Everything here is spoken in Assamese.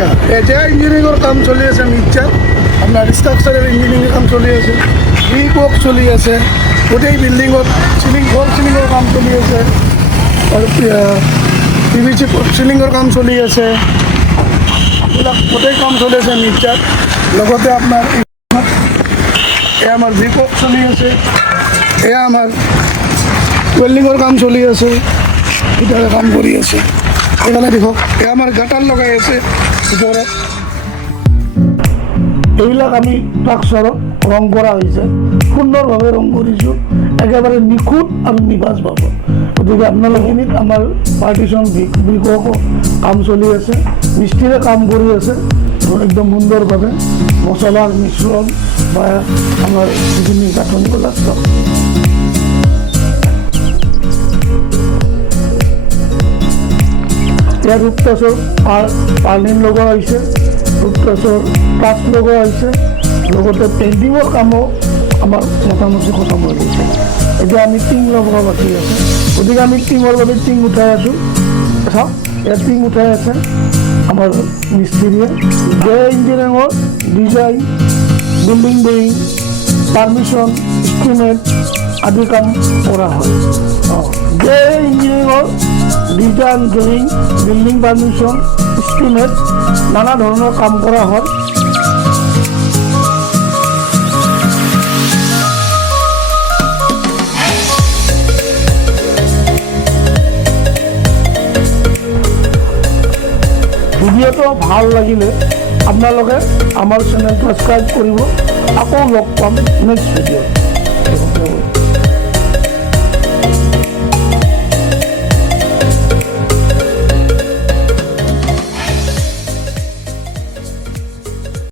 আচ্ছা, এতিয়া ইঞ্জিনিয়াৰিঙৰ কাম চলি আছে মিৰ্জাত। আপোনাৰ ষ্ট্ৰাকচাৰেল ইঞ্জিনিয়াৰিঙৰ কাম চলি আছে, ব্ৰিক ৱৰ্ক চলি আছে, গোটেই বিল্ডিঙত চিলিঙৰ কাম চলি আছে, আৰু PVC চিলিঙৰ কাম চলি আছে। এইবিলাক গোটেই কাম চলি আছে মিৰ্জাত। লগতে আপোনাৰ এয়া আমাৰ ব্ৰিক ৱৰ্ক চলি আছে, এয়া আমাৰ ৱেল্ডিঙৰ কাম চলি আছে, ইটাৰে কাম কৰি আছে। এইফালে দেখক, এয়া আমাৰ গাটাৰ লগাই আছে ভিতৰত। এইবিলাক আমি স্ট্ৰাকচাৰত ৰং কৰা হৈছে, সুন্দৰভাৱে ৰং কৰিছোঁ, একেবাৰে নিখুঁত আৰু নিভাঁজভাৱে। গতিকে আপোনালোকখিনিত আমাৰ পাৰ্টিশ্যন ব্ৰিকৰ কাম চলি আছে, মিস্ত্ৰীৰে কাম কৰি আছে একদম সুন্দৰভাৱে। মছলাৰ মিশ্ৰণ বা আমাৰ যিখিনি গাঁথনিবিলাক চব ইয়াৰ ৰূপটাচৰ পাৰ্লিন লগোৱা হৈছে, ৰূপটাচৰ কাঠ লগোৱা হৈছে, লগতে পেইণ্টিঙৰ কামো আমাৰ মোটামুটি খতম হৈ গৈছে। এতিয়া আমি টিং লগোৱা বাকী আছে, গতিকে আমি টিঙৰ বাবে টিং উঠাই আছোঁ। চাওক, ইয়াত টিং উঠাই আছে আমাৰ মিস্ত্ৰীয়ে। জে ইঞ্জিনিয়াৰিঙৰ design, building drawing, permission, estimate আদি কাম কৰা হয়। জে ইঞ্জিনিয়াৰিঙৰ design, drawing, building permission, estimate নানা ধৰণৰ কাম কৰা হয়। ভিডিঅ'টো ভাল লাগিলে আপোনালোকে আমাৰ চেনেল ছাবস্ক্ৰাইব কৰিব। আকৌ লগ পাম নেক্সট ভিডিঅ'ত।